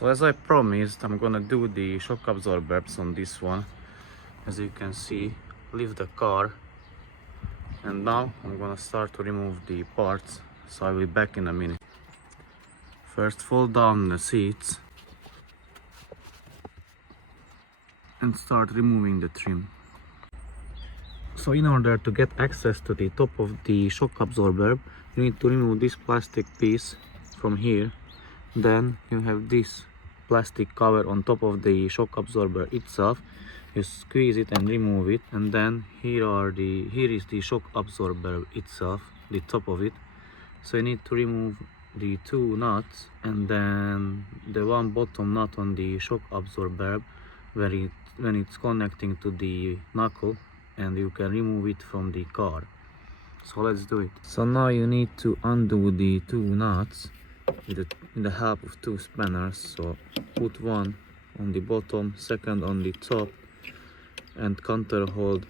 So as I promised, I'm gonna do the shock absorbers on this one. As you can see, leave the car, and now I'm gonna start to remove the parts, so I'll be back in a minute. First fold down the seats and start removing the trim. So in order to get access to the top of the shock absorber, you need to remove this plastic piece from here. Then you have this plastic cover on top of the shock absorber itself. You squeeze it and remove it, and then here is the shock absorber itself, the top of it. So you need to remove the two nuts and then the one bottom nut on the shock absorber when it's connecting to the knuckle, and you can remove it from the car. So let's do it. So now you need to undo the two nuts with the help of two spanners. So put one on the bottom, second on the top, and counter hold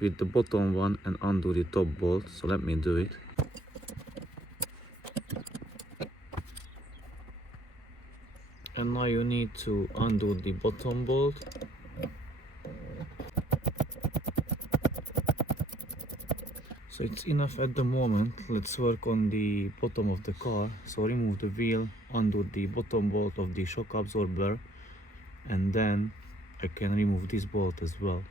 with the bottom one and undo the top bolt. So let me do it. And now you need to undo the bottom bolt. So it's enough at the moment. Let's work on the bottom of the car. So remove the wheel, undo the bottom bolt of the shock absorber, and then I can remove this bolt as well.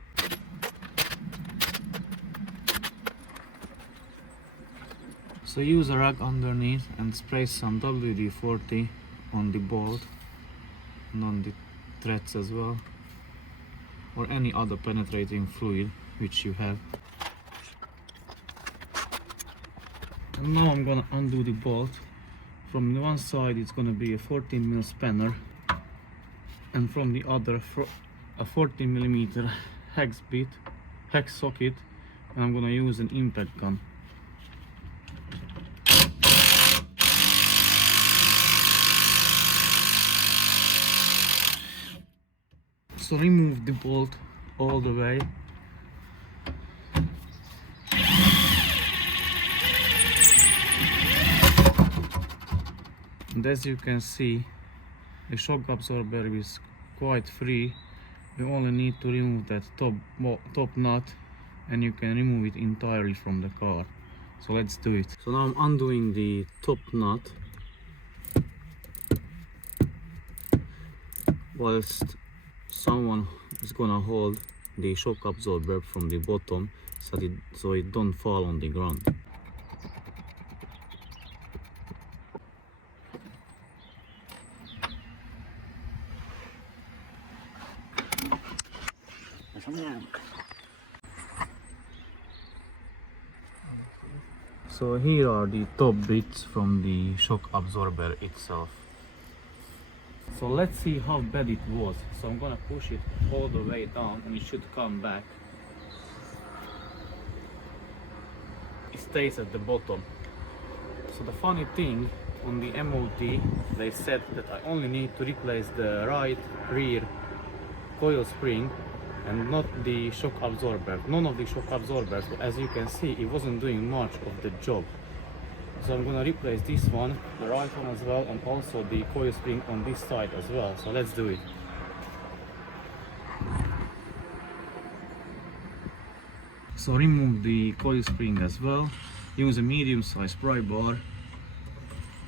So use a rag underneath and spray some WD-40 on the bolt and on the threads as well, or any other penetrating fluid which you have. And now I'm gonna undo the bolt. From the one side it's gonna be a 14mm spanner, and from the other a 14mm hex socket, and I'm gonna use an impact gun. So remove the bolt all the way. And as you can see, the shock absorber is quite free. You only need to remove that top nut, and you can remove it entirely from the car. So let's do it. So now I'm undoing the top nut, whilst someone is gonna hold the shock absorber from the bottom so it don't fall on the ground. So here are the top bits from the shock absorber itself. So let's see how bad it was. So I'm gonna push it all the way down and it should come back. It stays at the bottom. So the funny thing, on the MOT they said that I only need to replace the right rear coil spring and not the shock absorber. None of the shock absorbers, but as you can see, it wasn't doing much of the job. So I'm gonna replace this one, the right one as well, and also the coil spring on this side as well. So let's do it. So remove the coil spring as well. Use a medium-sized pry bar.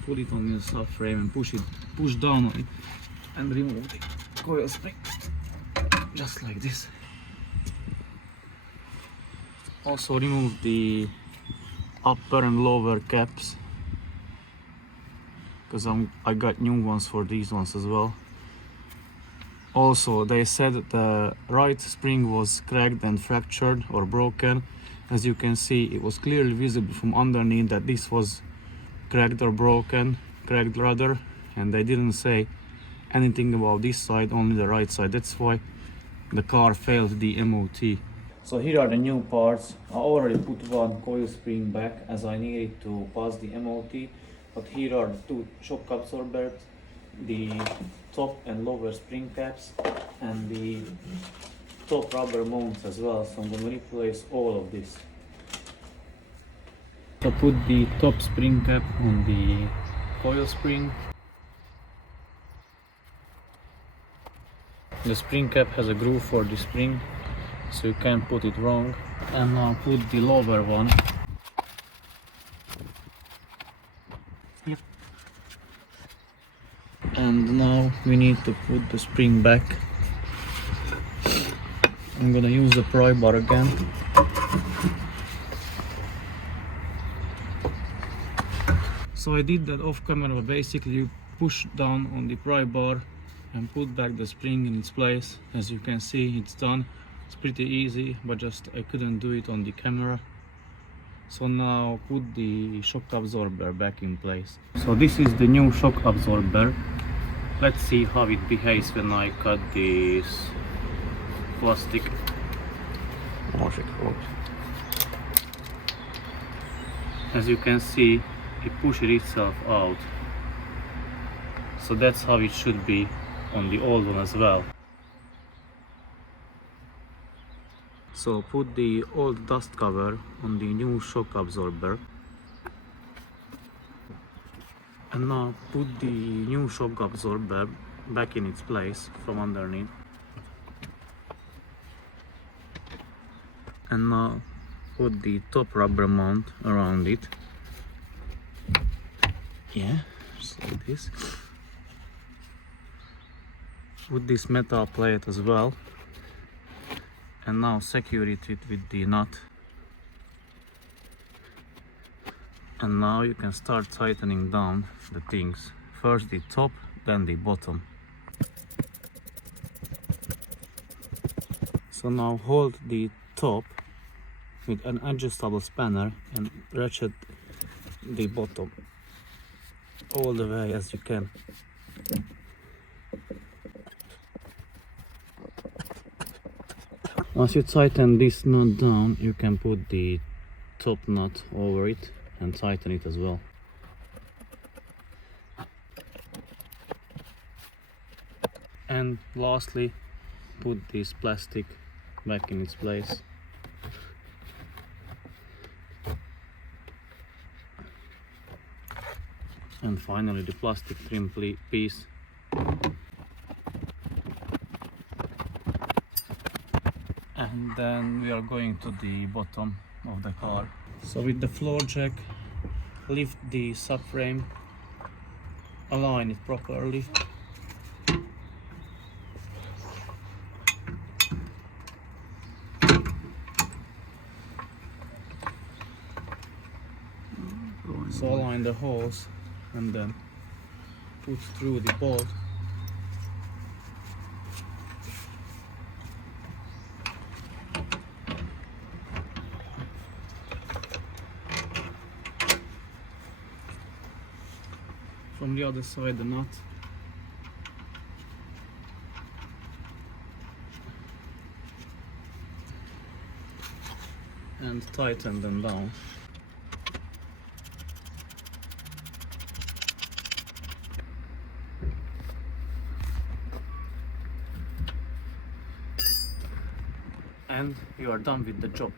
Put it on the subframe and push down on it, and remove the coil spring. Just like this. Also remove the upper and lower caps, because I got new ones for these ones as well. Also they said that the right spring was cracked and fractured or broken. As you can see, it was clearly visible from underneath that this was cracked or broken, cracked rather, and they didn't say anything about this side, only the right side. That's why the car failed the MOT. So here are the new parts. I already put one coil spring back as I needed to pass the MOT, but here are the two shock absorbers, the top and lower spring caps, and the top rubber mounts as well. So I'm going to replace all of this. So put the top spring cap on the coil spring. The spring cap has a groove for the spring, so you can't put it wrong. And now put the lower one. Yep. And now we need to put the spring back. I'm gonna use the pry bar again. So I did that off camera, but basically you push down on the pry bar and put back the spring in its place. As you can see, it's done. It's pretty easy, but just I couldn't do it on the camera. So now put the shock absorber back in place. So this is the new shock absorber. Let's see how it behaves when I cut this plastic. As you can see, it pushes itself out. So that's how it should be on the old one as well. So put the old dust cover on the new shock absorber. And now put the new shock absorber back in its place from underneath. And now put the top rubber mount around it. Yeah, just like this. Put this metal plate as well. And now secure it with the nut. And now you can start tightening down the things. First the top, then the bottom. So now hold the top with an adjustable spanner and ratchet the bottom all the way as you can. Once you tighten this nut down, you can put the top nut over it and tighten it as well. And lastly, put this plastic back in its place. And finally the plastic trim piece. And then we are going to the bottom of the car. So with the floor jack, lift the subframe, align it properly. So align the holes and then put through the bolt. From the other side the nut. And tighten them down. And you are done with the job.